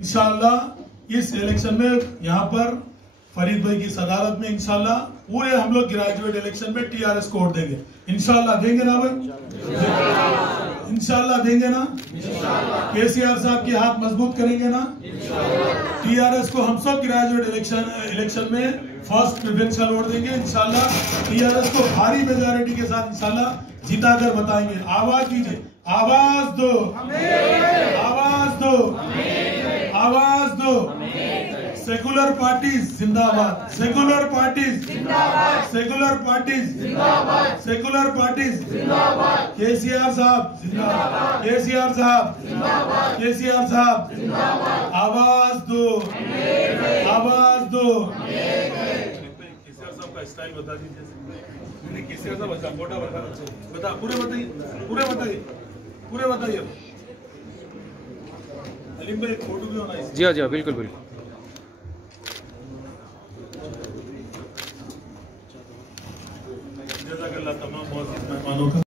इंशाअल्लाह इस इलेक्शन में यहाँ पर फरीद भाई की सदारत में इंशाअल्लाह पूरे हम लोग ग्रेजुएट इलेक्शन में टीआरएस को वोट देंगे। इंशाअल्लाह देंगे ना भाई? इंशाअल्लाह देंगे ना? केसीआर साहब के हाथ मजबूत करेंगे ना? टीआरएस को हम सब ग्रेजुएट इलेक्शन में फर्स्ट प्रेफरेंशियल वोट देंगे। इंशाअल्लाह टीआरएस को भारी मेजॉरिटी के साथ इंशाअल्लाह जिता कर बताएंगे। आवाज दीजिए, आवाज दो, आवाज दो, आवाज दो। सेकुलर पार्टीज जिंदाबाद, सेकुलर पार्टीज जिंदाबाद, सेकुलर पार्टीज जिंदाबाद, सेकुलर पार्टीज जिंदाबाद। केसीआर साहब जिंदाबाद, केसीआर साहब जिंदाबाद, केसीआर साहब जिंदाबाद। आवाज दो, आवाज दो। केसीआर साहब का स्टाइल बता दीजिए। केसीआर साहब अच्छा मोटा बता, पूरे बताइए, पूरे बताइए, पूरे बताइए। अलीम भाई फोटो भी होना है। जी हाँ, जी हाँ, बिल्कुल बिल्कुल। जज़ाकल्लाह तमाम मेहमानों का।